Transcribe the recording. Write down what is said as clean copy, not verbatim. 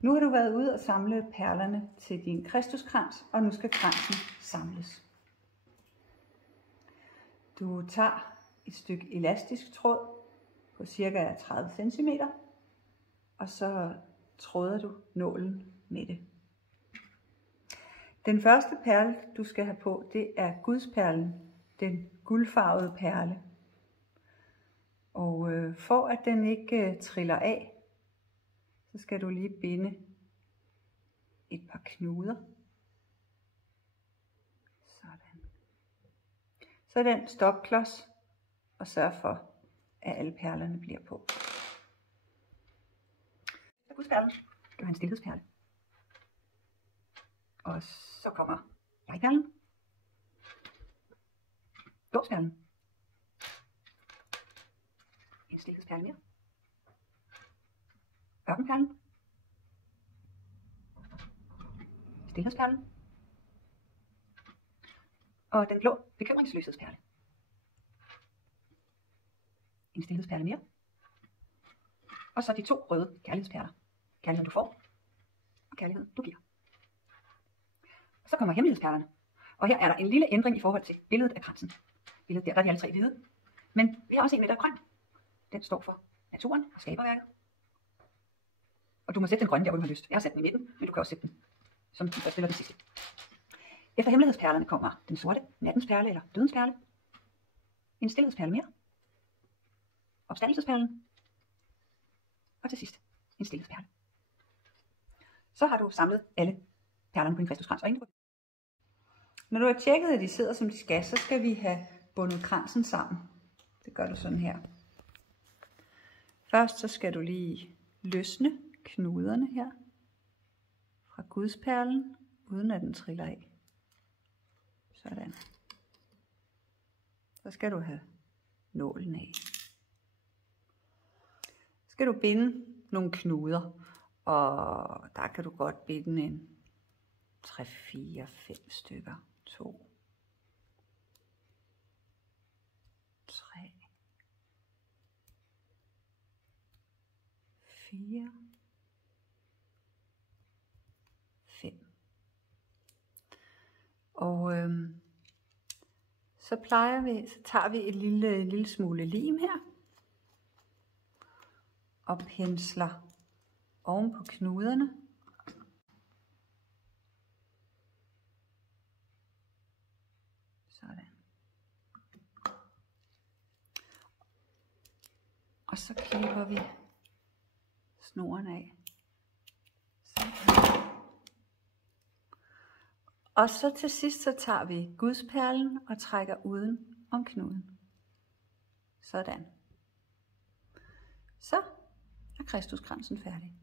Nu har du været ude og samle perlerne til din kristuskrans, og nu skal kransen samles. Du tager et stykke elastisk tråd på ca. 30 cm, og så tråder du nålen med det. Den første perle, du skal have på, det er gudsperlen, den guldfarvede perle. Og for at den ikke triller af, så skal du lige binde et par knuder. Sådan. Så den stopklods, og sørg for, at alle perlerne bliver på. Så gudsperlen skal have en stilhedsperle. Og så kommer jeg-perlen, dåbsperlen, en stilhedsperle mere, ørkenperlen, stilhedsperlen, og den blå bekymringsløshedsperle, en stilhedsperle mere, og så de 2 røde kærlighedsperler. Kærligheden du får, og kærligheden du giver. Så kommer hemmelighedsperlerne, og her er der en lille ændring i forhold til billedet af kransen. Billedet der er de alle 3 hvide, men vi har også en med der er grøn. Den står for naturen og skaberværket. Og du må sætte den grønne der, hvor du har lyst. Jeg har sat den i midten, men du kan også sætte den som den første eller den sidste. Efter hemmelighedsperlerne kommer den sorte, nattens perle eller dødens perle, en stilhedsperle mere, opstandelsesperlen, og til sidst en stilhedsperle. Så har du samlet alle perlerne på din kristuskrans. Når du har tjekket, at de sidder som de skal, så skal vi have bundet kransen sammen. Det gør du sådan her. Først så skal du lige løsne knuderne her fra gudsperlen, uden at den triller af. Sådan. Så skal du have nålen af. Så skal du binde nogle knuder, og der kan du godt binde en 3, 4, 5 stykker. 2, 3, 4, 5. Og så tager vi et lille smule lim her og pensler oven på knuderne. Sådan. Og så klipper vi snoren af. Sådan. Og så til sidst så tager vi gudsperlen og trækker uden om knuden. Sådan. Så er kristuskransen færdig.